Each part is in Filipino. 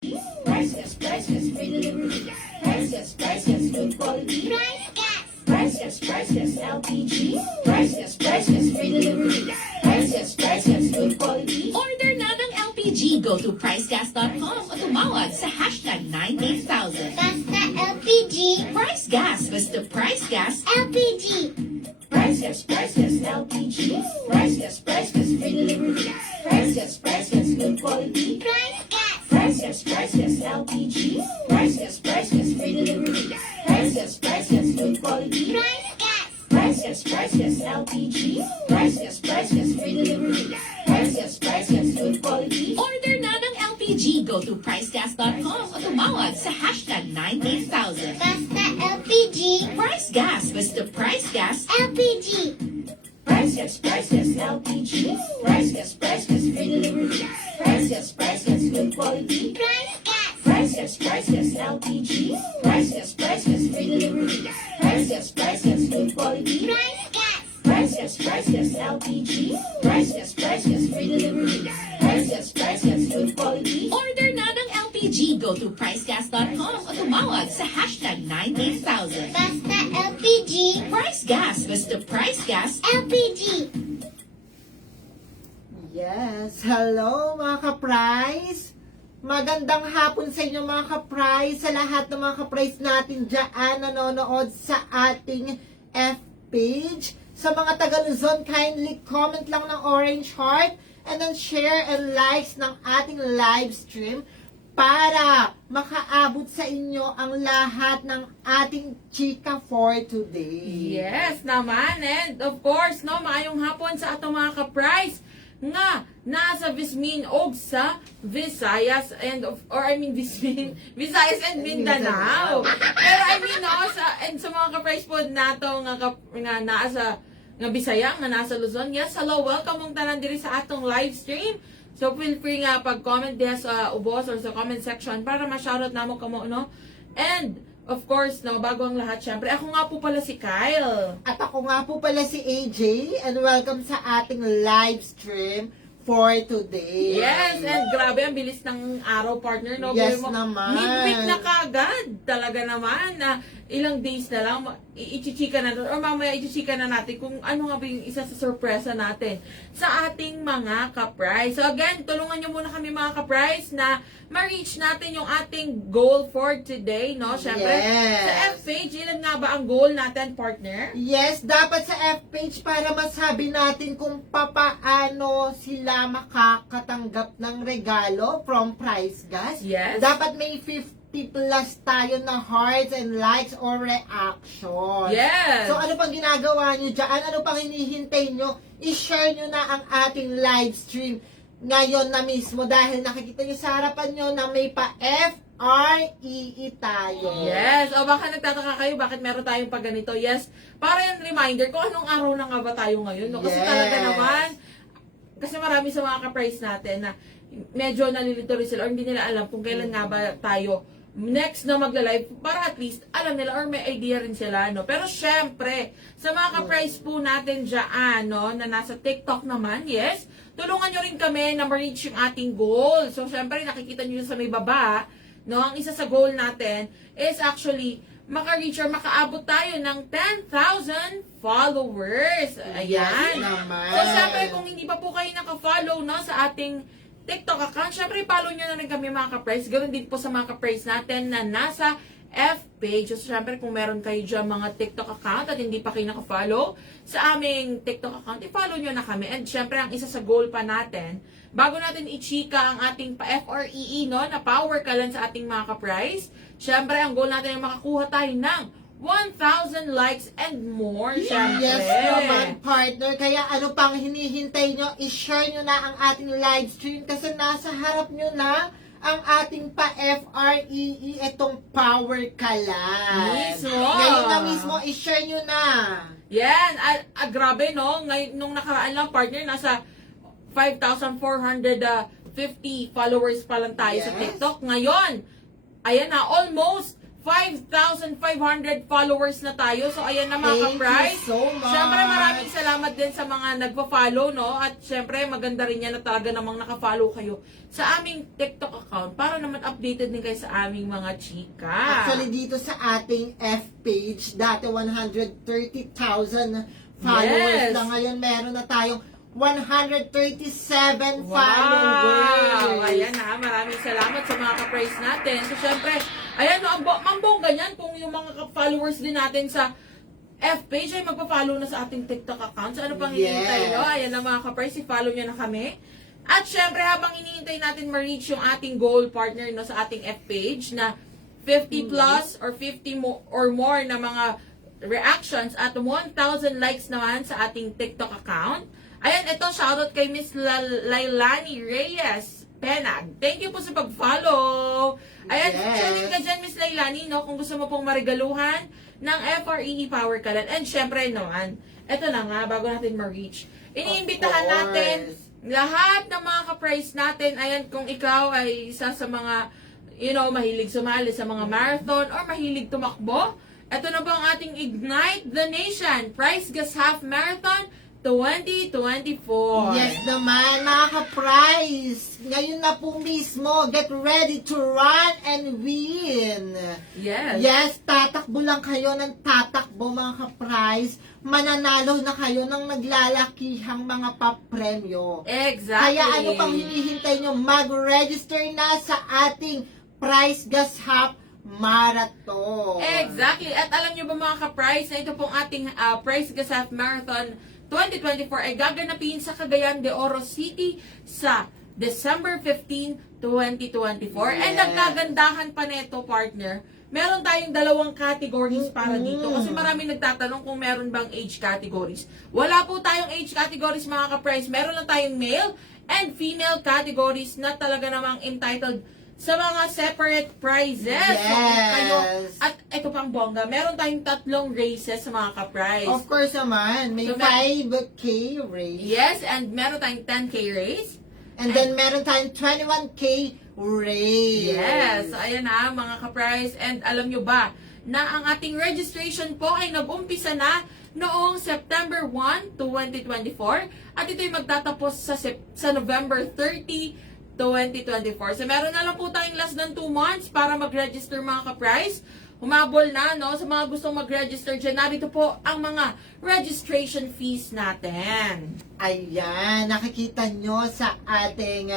Priceless, free delivery. Priceless, good quality. Priceless, LPG. Priceless, free delivery. Priceless, good quality. Order na ng LPG. Go to pricegas.com o tumawag sa hashtag 98000. Basta LPG. Price Gas. Basta Price Gas. LPG. Priceless, LPG. Priceless, free delivery. Priceless, good quality. Price gas. Priceless, LPG. Priceless, free delivery. Priceless, good quality. Price gas. Priceless, LPG. Priceless, free delivery. Priceless, good quality. Order na ng LPG. Go to pricegas.com o tumawag sa hashtag 98000. Basta LPG. Price Gas. Basta Price Gas. LPG. Priceless, LPG. Priceless, free delivery. Priceless, good quality. Price gas. Priceless, LPG. Priceless, free delivery. Priceless, good quality. Price gas. Priceless, LPG. Priceless, free delivery. Priceless, good quality. Order na ng LPG. Go to pricegas.com o tumawag sa hashtag 98000. Basta LPG. Price Gas. Basta Price Gas. LPG. Yes, hello mga ka-price. Magandang hapon sa inyo mga ka-price, sa lahat ng mga ka-price natin dyan nanonood sa ating F-page. Sa mga taga Luzon, kindly comment lang ng orange heart and then share and likes ng ating live stream para makaabot sa inyo ang lahat ng ating chika for today. Yes naman, and of course, no, maayong hapon sa atong mga ka-price nga nasa Vismin og sa Visayas and Visayas and Mindanao. Pero sa mga ka-price po nato nga nasa nga Bisaya nga nasa Luzon, yes, hello, welcome mong tanan diri sa atong live stream. So feel free nga pag-comment diha sa ubos or sa comment section para ma-shoutout namo kamo, no? And of course, no, bago ang lahat, syempre, ako nga po pala si Kyle. At ako nga po pala si AJ and welcome sa ating live stream for today. Yes, and grabe, ang bilis ng araw, partner, no? Yes Gawin mo, naman. Midweek na kagad. Talaga naman, na ilang days na lang, ichichika na, or mamaya ichichika na natin kung ano nga ba yung isa sa sorpresa natin sa ating mga ka-price. So again, tulungan nyo muna kami mga ka-price na ma-reach natin yung ating goal for today, no? Syempre, Yes. sa F-page, ilan nga ba ang goal natin, partner? Yes, dapat sa F-page para masabi natin kung papaano sila makakatanggap ng regalo from Price Gas. Yes. Dapat may 50 plus tayo na hearts and likes or reaction. Yes. So ano pang ginagawa nyo dyan? Ano pang hinihintay nyo? I-share nyo na ang ating live stream ngayon na mismo dahil nakikita nyo sa harapan nyo na may pa FREE tayo. Yes. O baka nagtataka kayo bakit meron tayong pag ganito. Yes. Para yung reminder kung anong araw na nga ba tayo ngayon. No? Kasi Yes. talaga naman, kasi marami sa mga ka-price natin na medyo nalilito rin sila or hindi nila alam kung kailan nga ba tayo next na magla-live para at least alam nila or may idea rin sila, no? Pero syempre, sa mga ka-price po natin dyan, no, na nasa TikTok naman, yes, tulungan nyo rin kami na ma-reach yung ating goal. So syempre, nakikita nyo sa may baba, no, ang isa sa goal natin is actually maka-reach or makaabot tayo ng 10,000 followers. Ayan. Yes naman. So syempre, kung hindi pa po kayo naka-follow, no, sa ating TikTok account, syempre follow nyo na rin kami mga ka-price. Ganoon din po sa mga ka-price natin na nasa F-page. So syempre kung meron kayo dyan mga TikTok account at hindi pa kayo naka-follow sa aming TikTok account, i-follow nyo na kami. And syempre ang isa sa goal pa natin, bago natin i-chika ang ating pa-FREE, no, na power ka lang sa ating mga ka-price, syempre ang goal natin ay makakuha tayo ng 1,000 likes and more, syempre. Yes naman, partner. Kaya ano pang hinihintay nyo, i-share nyo na ang ating live stream kasi nasa harap nyo na ang ating pa-FREE, itong power kalan. Mismo. Ngayon na mismo, i-share nyo na. Yan, grabe, no? Ngayon, nung nakaraan lang, partner, nasa 5,450 followers pa lang tayo sa Yes. TikTok. Ngayon, ayan na, almost 5,500 followers na tayo. So, ayan na mga Thank ka-price. you so much. Siyempre, maraming salamat din sa mga nagpa-follow, no? At siyempre, maganda rin yan na talaga namang naka-follow kayo sa aming TikTok account para naman updated din kayo sa aming mga chika. Actually, dito sa ating F page, dati 130,000 followers Yes. na ngayon. Meron na tayong 137 Wow! followers. Ayan na, maraming salamat sa mga ka-price natin. So, syempre, ayan, no, ang bongga niyan kung yung mga followers din natin sa F-page ay magpa-follow na sa ating TikTok account. So, ano pang hinihintay Yes. nyo? Ayan na mga ka-price, i-follow nyo na kami. At syempre, habang hinihintay natin ma-reach yung ating goal partner no, sa ating F-page na 50 plus or 50 or more na mga reactions at 1,000 likes naman sa ating TikTok account. Ayan, ito, shoutout kay Miss Lailani Reyes Penag. Thank you po sa pag-follow. Ayan, Yes. tuning ka dyan, Miss Lailani, no, kung gusto mo pong marigaluhan ng FREE Power Kalan. And syempre, naman, ito na nga, bago natin ma-reach, iniimbitahan Of course. natin lahat ng mga ka-price natin. Ayan, kung ikaw ay isa sa mga, mahilig sumali sa mga marathon or mahilig tumakbo, ito na po ang ating Ignite the Nation Price Gas Half Marathon 2024. Yes naman, mga ka-price. Ngayon na po mismo, get ready to run and win. Yes. Yes, tatakbo lang kayo ng tatakbo, mga ka-price. Mananalo na kayo ng naglalakihang mga papremyo. Exactly. Kaya ano pang hinihintay nyo? Mag-register na sa ating Price Gas Half Marathon. Exactly. At alam nyo ba mga ka-price na ito pong ating Price Gas Half Marathon 2024 ay gaganapin sa Cagayan de Oro City sa December 15, 2024. And Yes. ang kagandahan pa nito, partner, meron tayong dalawang categories para dito. Kasi marami nagtatanong kung meron bang age categories. Wala po tayong age categories mga ka-price. Meron lang tayong male and female categories na talaga namang entitled sa mga separate prizes. So, kung kayo, Yes. at ito pang bongga, meron tayong 3 races sa mga ka-prize. Of course naman, may So, 5K race. Yes, and meron tayong 10K race. And then meron tayong 21K race. Yes, so ayan na mga ka-prize. And alam nyo ba na ang ating registration po ay nag-umpisa na noong September 1, 2024 at ito'y magtatapos sa November 30, 2024. So meron na lang po tayong less than 2 months para mag-register mga ka-prize. Humabol na, no? Sa mga gustong mag-register dyan, narito po ang mga registration fees natin. Ayan, nakikita nyo sa ating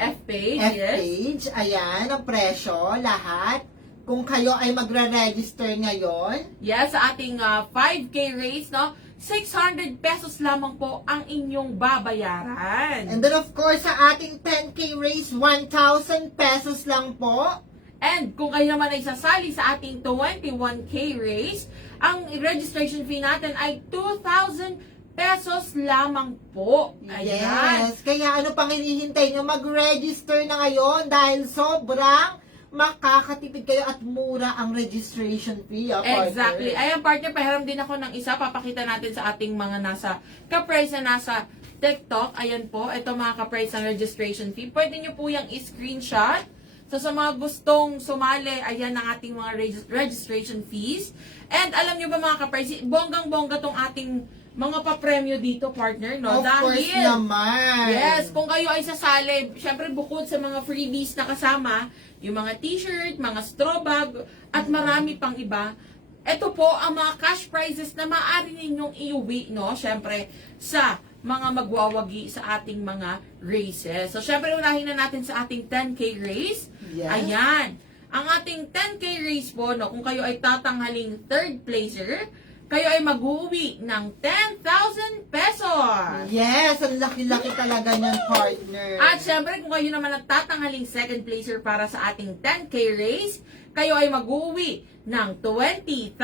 F-page, F yes. page. Ayan, ang presyo, lahat. Kung kayo ay magre-register ngayon, Yes, sa ating 5K race, no? 600 pesos lamang po ang inyong babayaran. and then of course sa ating 10K race, 1,000 pesos lang po. And kung kayo naman ay sasali sa ating 21K race, ang registration fee natin ay 2,000 pesos lamang po. Ayan. Yes, kaya ano pang hinihintay nyo? Mag-register na ngayon dahil sobrang makakatipid kayo at mura ang registration fee. Exactly. Ayan, partner, pahiram din ako ng isa. Papakita natin sa ating mga nasa ka-price na nasa TikTok. Ayan po, ito mga ka-price ang registration fee. Pwede nyo po yung i-screenshot. So, sa mga gustong sumali, ayan ang ating mga registration fees. And alam nyo ba mga ka-price, bonggang-bongga tong ating mga papremyo dito, partner, no? Of course naman. Yes, kung kayo ay sasali, syempre bukod sa mga freebies na kasama, yung mga t-shirt, mga straw bag, at marami pang iba, ito po ang mga cash prizes na maaari ninyong iuwi, no? Syempre, sa mga magwawagi sa ating mga races. So, syempre, unahin na natin sa ating 10K race. Yes. Ayan. Ang ating 10K race po, no, kung kayo ay tatanghaling third placer, kayo ay mag-uwi ng 10,000 pesos. Yes, ang laki-laki talaga ng partner. At syempre, kung kayo naman ang tatanghaling second placer para sa ating 10K race, kayo ay mag-uwi ng 20,000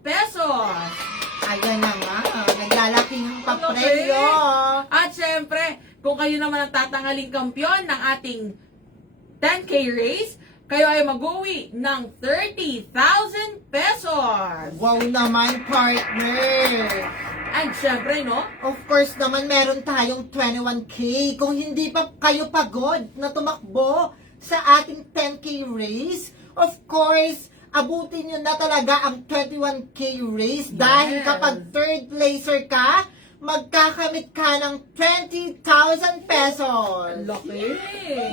pesos. Ayan na nga, naglalaking papremyo. At syempre, kung kayo naman ang tatanghaling kampyon ng ating 10K race, kayo ay mag-uwi ng 30,000 pesos. Wow naman, partner. And syempre, no? Of course naman, meron tayong 21K. Kung hindi pa kayo pagod na tumakbo sa ating 10K race, of course, abutin nyo na talaga ang 21K race dahil Yes. kapag third placer ka, magkakamit ka ng 20,000 pesos. Laki.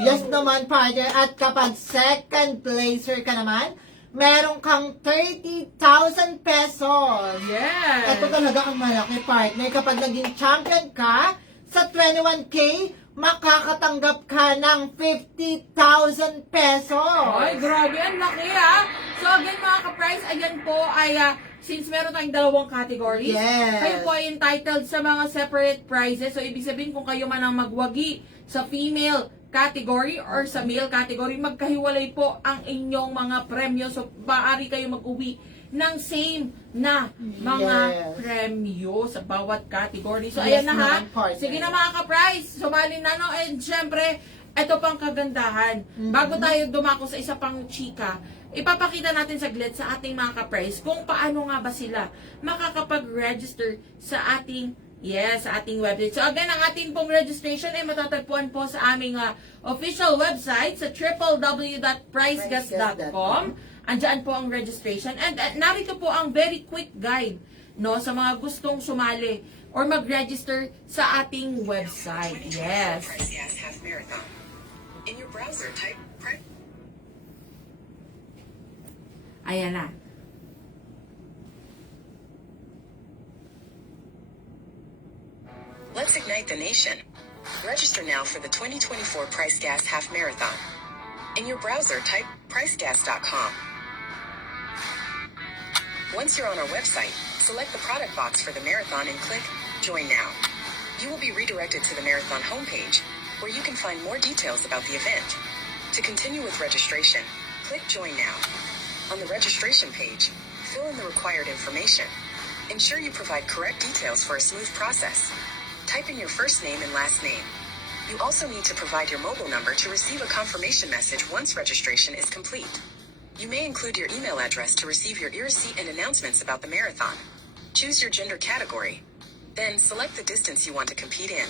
Yes naman, partner. At kapag second placer ka naman, meron kang 30,000 pesos. Yes. Ito talaga ang malaki, partner. Kapag naging champion ka, sa 21K, makakatanggap ka ng 50,000 pesos. Ay, grabe. Ang laki ah. So again mga ka-price, ayan po ay since meron tayong dalawang categories, Yes. kayo po ay entitled sa mga separate prizes. So ibig sabihin kung kayo man ang magwagi sa female category or sa male category, magkahiwalay po ang inyong mga premyo. So maaari kayo mag-uwi ng same na mga Yes. premyo sa bawat category. So Yes ayan na ha. naman, partner. Sige na mga ka-price, sumali na no. And syempre, ito pang kagandahan. Bago tayo dumako sa isa pang chika, ipapakita natin saglit sa ating mga ka-price kung paano nga ba sila makakapag-register sa ating sa ating website. So again, ang ating pong registration ay matatagpuan po sa aming official website sa www.pricegas.com. Andyan po ang registration. And narito po ang very quick guide no sa mga gustong sumali or mag-register sa ating website. Yes. Price Gas Half Marathon. In your browser, type price. Ayan na. Let's ignite the nation. Register now for the 2024 Price Gas Half Marathon. In your browser, type pricegas.com. Once you're on our website, select the product box for the marathon and click Join Now. You will be redirected to the marathon homepage, where you can find more details about the event. To continue with registration, click Join Now. On the registration page, fill in the required information. Ensure you provide correct details for a smooth process. Type in your first name and last name. You also need to provide your mobile number to receive a confirmation message once registration is complete. You may include your email address to receive your e-receipt and announcements about the marathon. Choose your gender category. Then select the distance you want to compete in.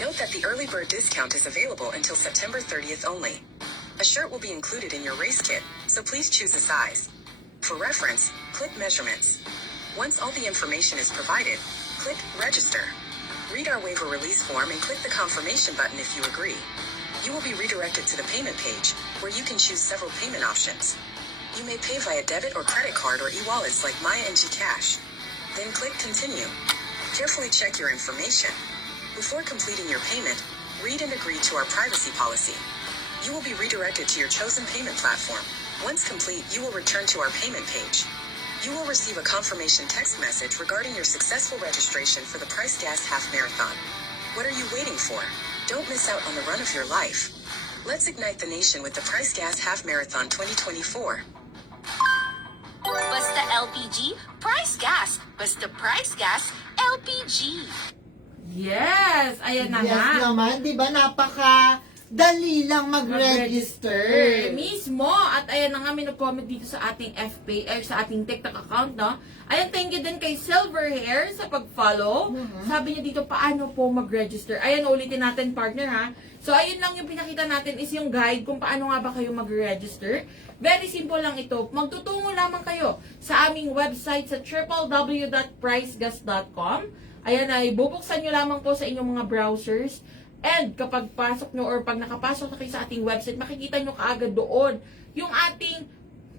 Note that the early bird discount is available until September 30th only. A shirt will be included in your race kit, so please choose a size. For reference, click Measurements. Once all the information is provided, click Register. Read our waiver release form and click the confirmation button if you agree. You will be redirected to the payment page, where you can choose several payment options. You may pay via debit or credit card or e-wallets like Maya and Gcash. Then click Continue. Carefully check your information. Before completing your payment, read and agree to our privacy policy. You will be redirected to your chosen payment platform. Once complete, you will return to our payment page. You will receive a confirmation text message regarding your successful registration for the Price Gas Half Marathon. What are you waiting for? Don't miss out on the run of your life. Let's ignite the nation with the Price Gas Half Marathon 2024. Basta LPG, price gas. Basta price gas, LPG. Yes! Ayan na Yes nga. naman, di ba? Napaka-dali lang mag-register. Mismo. At ayan na nga, may nag-comment dito sa ating FB, sa ating TikTok account, no? Ayan, thank you din kay Silver Hair sa pag-follow. Sabi niya dito, paano po mag-register? Ayan, ulitin natin, partner, ha? So, ayun lang yung pinakita natin is yung guide kung paano nga ba kayo mag-register. Very simple lang ito. Magtutungo lamang kayo sa aming website sa www.pricegas.com. Ayan, ay bubuksan nyo lamang po sa inyong mga browsers. And kapag pasok nyo or pag nakapasok na kayo sa ating website, makikita nyo kaagad doon yung ating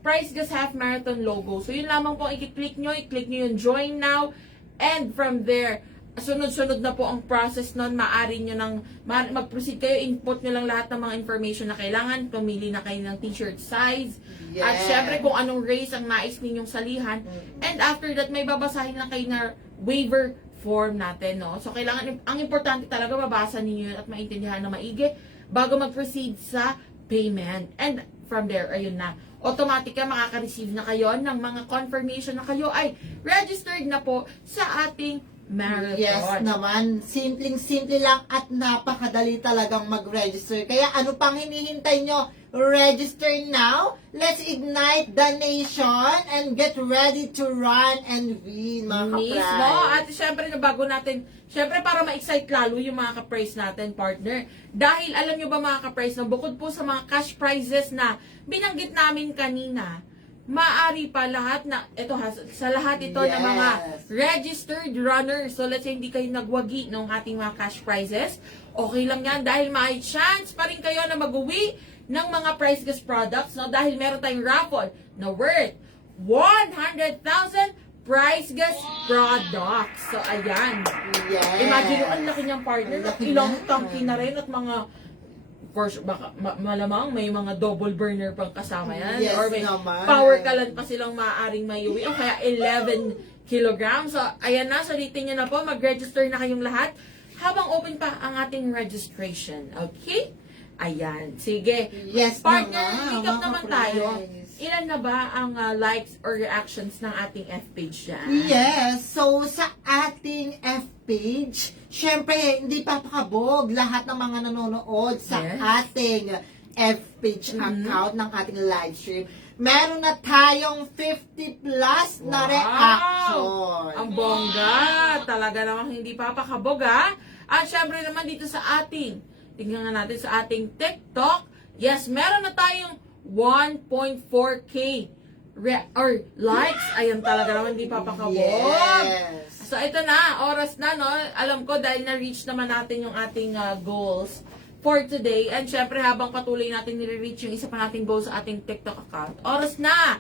Price Gas Half Marathon logo. So, yun lamang po i-click nyo yung Join Now. And from there, sunod-sunod na po ang process nun. Maaari nyo nang mag-proceed kayo. Input nyo lang lahat ng mga information na kailangan. Pumili na kayo ng t-shirt size. At Yes. syempre kung anong race ang nais ninyong salihan. And after that, may babasahin lang kayo na waiver form natin, no? So, kailangan, ang importante talaga, mabasa ninyo yun at maintindihan na maigi bago mag-proceed sa payment. And from there, ayun na, automatic ka makaka-receive na kayo ng mga confirmation na kayo ay registered na po sa ating marathon. Yes naman, simpleng-simple lang at napakadali talagang mag-register. Kaya ano pang hinihintay nyo? Register now. Let's ignite the nation and get ready to run and win, mga Mismo. ka-price. At syempre, bago natin, syempre para ma-excite lalo yung mga ka-price natin, partner. Dahil alam nyo ba mga ka-price, na bukod po sa mga cash prizes na binanggit namin kanina, maaari pa lahat na, ito ha, sa lahat ito ng mga registered runners. So let's say hindi kayo nagwagi ng ating mga cash prizes. Okay lang yan dahil may chance pa rin kayo na mag-uwi ng mga price gas products, no? Dahil meron tayong raffle na worth 100,000 price gas products. So, ayan. Yes. Imagine ang laki niyang partner at Laki ilang na. tangki na rin at mga first, baka, malamang may mga double burner pang kasama yan. Yes or may naman. power kalan pa silang maaaring mayuwi. O kaya 11 kilograms. So, ayan na. Sulitin niyo na po. Mag-register na kayong lahat habang open pa ang ating registration. Okay? Ayan. Sige. Yes Partner, naman, recap mga naman ka-price. tayo. Ilan na ba ang likes or reactions ng ating F page dyan? Yes, so sa ating F page, syempre hindi papakabog lahat ng mga nanonood sa Yes. ating F page account ng ating live stream. Meron na tayong 50 plus na reaction. Ang bongga! Talaga namang hindi papakabog ha. At syempre naman dito sa ating, tingnan nga natin sa ating TikTok, yes, meron na tayong 1.4K likes. Ayan talaga naman hindi papakabog. Yes. So ito na, oras na, no? Alam ko dahil na-reach naman natin yung ating goals for today. And syempre habang patuloy natin nire-reach yung isa pa nating goals sa ating TikTok account, oras na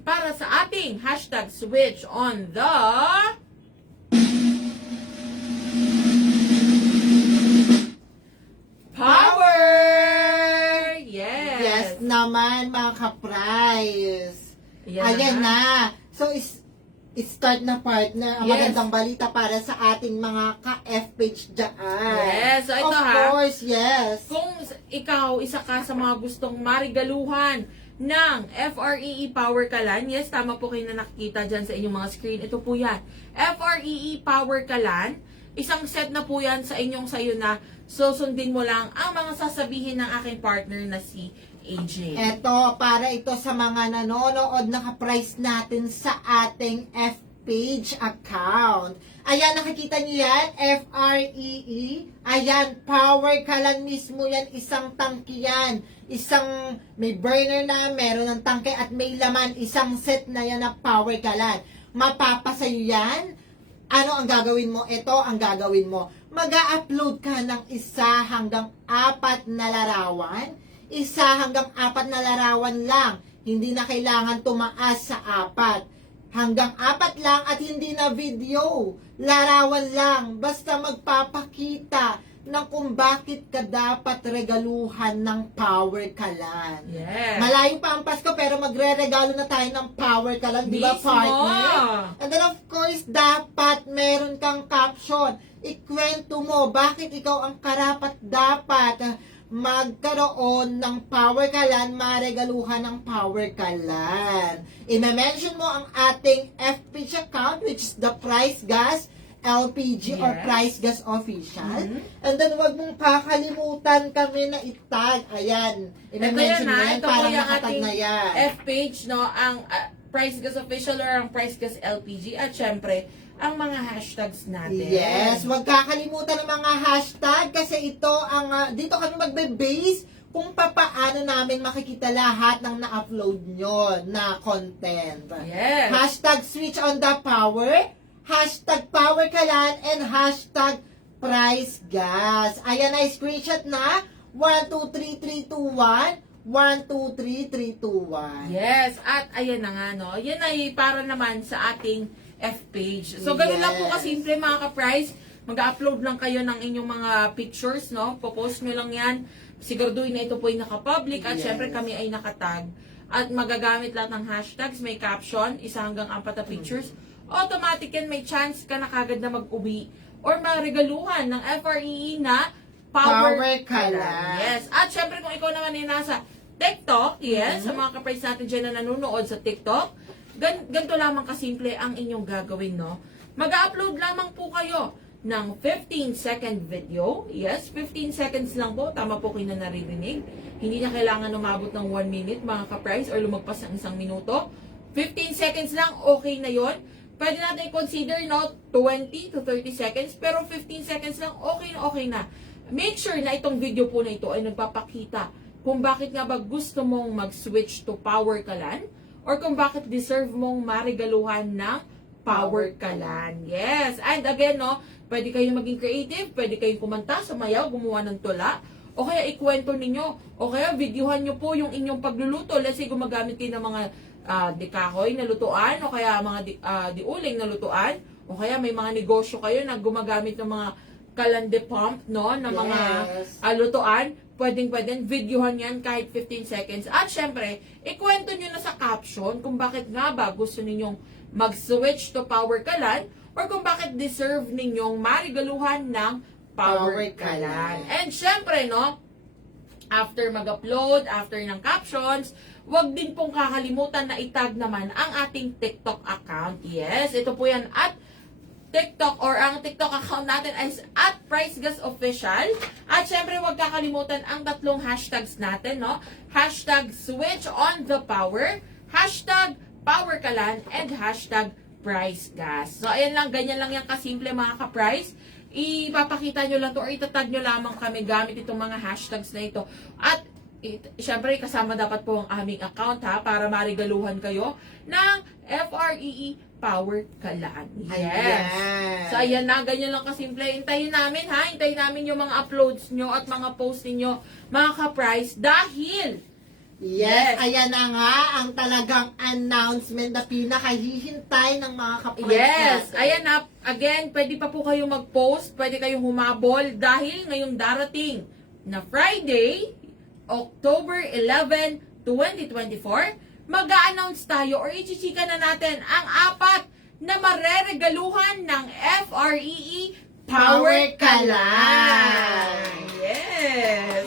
para sa ating hashtag switch on the power! Yes! Yes naman mga ka-price. Ayan Ayan na. na. So, start na partner. Ang Yes. magandang balita para sa ating mga ka-F page dyan. Yes. So, ito of ha. course, yes. Kung ikaw, isa ka sa mga gustong marigaluhan ng FREE Power Kalan, yes, tama po kayo na nakikita dyan sa inyong mga screen. Ito po yan. FREE Power Kalan, isang set na po yan sa inyong sayo na susundin mo lang ang mga sasabihin ng aking partner na si AJ. Eto, para ito sa mga nanonood na ka-price natin sa ating F page account. Ayan, nakikita niyo yan, FREE. Ayan, power kalan mismo yan, isang tangki yan. Isang, may burner na, meron ng tangke at may laman, isang set na yan na power kalan. Mapapasayo yan. Ano ang gagawin mo? Ito ang gagawin mo. Mag-a-upload ka ng 1 hanggang 4 na larawan. 1 hanggang 4 na larawan lang. Hindi na kailangan tumaas sa 4. Hanggang 4 lang at hindi na video. Larawan lang. Basta magpapakita ng kung bakit ka dapat regaluhan ng power kalan. Yes. Malayo pa ang Pasko pero magre-regalo na tayo ng power kalan, di ba Mismo. partner? And then of course, dapat meron kang caption. Ikwento mo bakit ikaw ang karapat dapat magkaroon ng power kalan, maregaluhan ng power kalan. I-mention mo ang ating FPG account which is the Price Gas LPG or Yes. Price Gas Official. Mhm. And then wag mong kakalimutan kami na itag. Ayan. Ito yan I-mention mo ha, yan ito po para yung nakatag ating na yan. F-page, no, ang Price Gas Official or ang Price Gas LPG at syempre, ang mga hashtags natin. Yes, wag kakalimutan ng mga hashtag kasi ito ang dito kami magbe-base kung papaano namin makikita lahat ng na-upload nyo na content. Yes. Hashtag switch on the power, hashtag power kalan, and hashtag price gas. Ayan na, screenshot na. 123321 123321. Yes, at ayan na nga, no, yan ay para naman sa ating F-page. So, ganun lang po Yes. kasimple mga ka-price. Mag-upload lang kayo ng inyong mga pictures, no? Popost nyo lang yan. Siguraduhin na ito po ay naka-public at Yes. syempre kami ay nakatag. At magagamit lahat ng hashtags, may caption, 1 hanggang 4 na pictures. Automatic yan, may chance ka na kagad na mag-uwi or marigaluhan ng FREE na Power Power Kalan. Yes. At syempre kung ikaw naman ay nasa TikTok, yes, sa mga ka-price natin dyan na nanonood sa TikTok, ganito lamang kasimple ang inyong gagawin, no? Mag-upload lamang po kayo ng 15-second video. Yes, 15 seconds lang po. Tama po kayo na naririnig. Hindi na kailangan umabot ng 1 minute, mga ka-price, or lumagpas ng 1 minuto. 15 seconds lang, okay na yon. Pwede natin i-consider, no, 20 to 30 seconds, pero 15 seconds lang, okay na. Make sure na itong video po na ito ay nagpapakita kung bakit nga ba gusto mong mag-switch to Power Kalan, or kung bakit deserve mong marigaluhan ng Power Kalan. Yes, and again, no, pwede kayong maging creative, pwede kayong kumanta, sumayaw, gumawa ng tula, o kaya ikwento ninyo, o kaya videohan nyo po yung inyong pagluluto. Let's say, gumagamit kayo ng mga dikahoy na lutuan, o kaya mga diuling na lutuan, o kaya may mga negosyo kayo na gumagamit ng mga kalande pump, no, na mga lutuan, pwedeng videohan yan kahit 15 seconds. At syempre, ikwento nyo na sa caption kung bakit nga ba gusto ninyong mag-switch to Power Kalan, or kung bakit deserve ninyong marigaluhan ng Power Kalan. And syempre, no, after mag-upload, after ng captions, wag din pong kakalimutan na itag naman ang ating TikTok account. Yes, ito po yan at TikTok, or ang TikTok account natin is at PriceGasOfficial. At syempre, wag kakalimutan ang 3 hashtags natin, no? Hashtag Switch on the Power, hashtag Power Kalan, and hashtag PriceGas. So, ayan lang, ganyan lang yan kasimple, mga ka-price. Ipapakita nyo lang to, or itatag nyo lamang kami gamit itong mga hashtags na ito. At syempre, kasama dapat po ang aming account, ha, para marigaluhan kayo ng FREE Power Kalan. Yes. So, ayan na, ganyan lang kasimple. Hintayin namin, ha, hintayin namin yung mga uploads nyo at mga posts ninyo, mga ka-price, dahil Yes, ayan na nga ang talagang announcement na pinakahihintay ng mga ka-price yes, natin. ayan na. Again, pwede pa po kayo mag-post, pwede kayong humabol dahil ngayong darating na Friday, October 11, 2024, mag-a-announce tayo or ichichika na natin ang 4 na mareregaluhan ng FREE Power Kalan. Yes.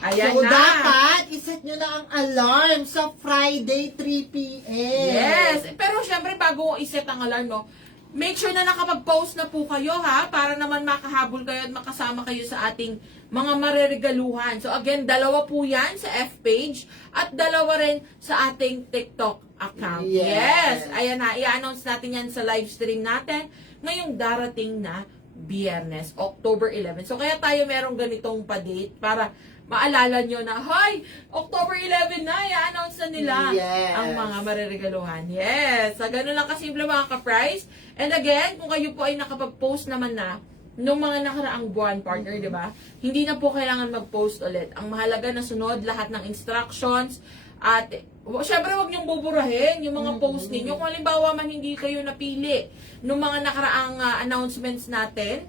Ayan So, na. dapat iset nyo na ang alarm sa Friday 3 p.m. Yes. Pero syempre, bago iset ang alarm, no, make sure na nakapag-post na po kayo, ha, para naman makahabol kayo at makasama kayo sa ating mga mareregaluhan. So again, 2 po yan sa F-page at 2 rin sa ating TikTok account. Yes. Ayan na, i-announce natin yan sa live stream natin ngayong darating na Biyernes, October 11. So kaya tayo merong ganitong pa-date para maalala nyo na, hoy, October 11 na, i-announce na nila ang mga mareregaluhan. Yes. So, ganun lang kasimple, mga ka-price. And again, kung kayo po ay nakapag-post naman na nung mga nakaraang buwan, partner, di ba? Hindi na po kailangan mag-post ulit. Ang mahalaga na sunod lahat ng instructions at syempre, wag niyong buburahin yung mga post ninyo. Kung halimbawa man hindi kayo napili nung mga nakaraang announcements natin,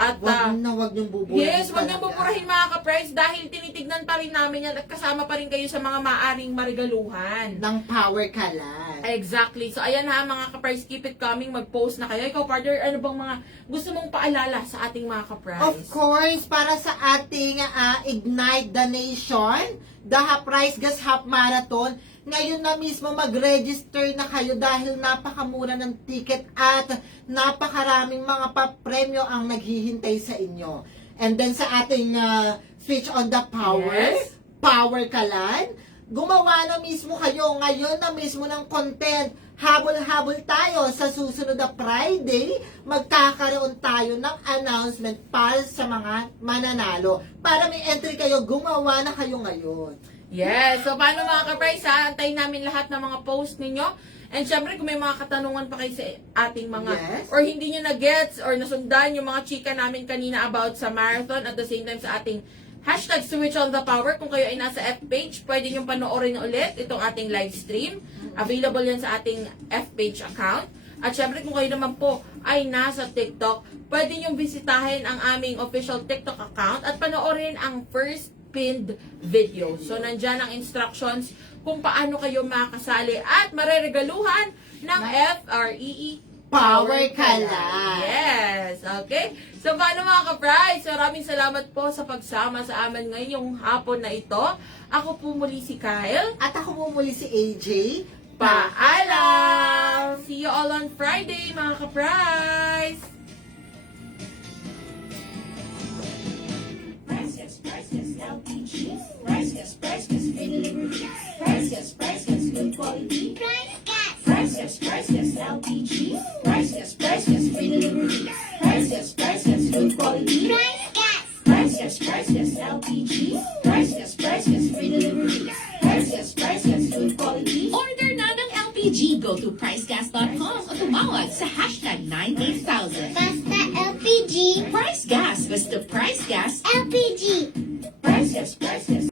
at wag niyong buburahin. yes, wag niyong buburahin, mga ka-price, dahil tinitignan pa rin namin yan at kasama pa rin kayo sa mga maaring marigaluhan ng Power Kalan. Exactly. So, ayan ha, mga ka-price, keep it coming. Mag-post na kayo. Ikaw, partner, ano bang mga gusto mong paalala sa ating mga ka-price? Of course, para sa ating Ignite the Nation, the Price Gas Half Marathon, ngayon na mismo mag-register na kayo dahil napakamura ng ticket at napakaraming mga papremyo ang naghihintay sa inyo. And then sa ating Switch on the Power, Yes. Power Kalan, gumawa na mismo kayo ngayon na mismo ng content. Habol-habol tayo sa susunod na Friday, magkakaroon tayo ng announcement para sa mga mananalo. Para may entry kayo, gumawa na kayo ngayon. Yes. So, paano, mga ka-price, ha? Antayin namin lahat ng mga post ninyo. And syempre, kung may mga katanungan pa kayo sa ating mga, or hindi nyo na-gets, or nasundan yung mga chika namin kanina about sa marathon, at the same time sa ating hashtag Switch on the Power, kung kayo ay nasa F-page, pwede nyo panoorin ulit itong ating live stream. Available yan sa ating F-page account. At syempre, kung kayo naman po ay nasa TikTok, pwede nyo bisitahin ang aming official TikTok account at panoorin ang first pinned video. So, nandyan ang instructions kung paano kayo makasali at mareregaluhan ng FREE Power Kalan. Yes. Okay? So, paano, mga ka-price? Maraming salamat po sa pagsama sa amin ngayong hapon na ito. Ako po muli si Kyle. At ako po muli si AJ. Paalam! See you all on Friday, mga ka-price! yes, free delivery. Price, yes, good quality. Price Gas. Price, yes, LPG. Price, yes, free delivery. Price, yes, good quality. Price Gas. Price, yes, LPG. Price, yes, free delivery. Price, yes, good quality. Order na ng LPG. Go to pricegas.com o tumawag sa hashtag 98000. Basta LPG. Price Gas. Basta Price Gas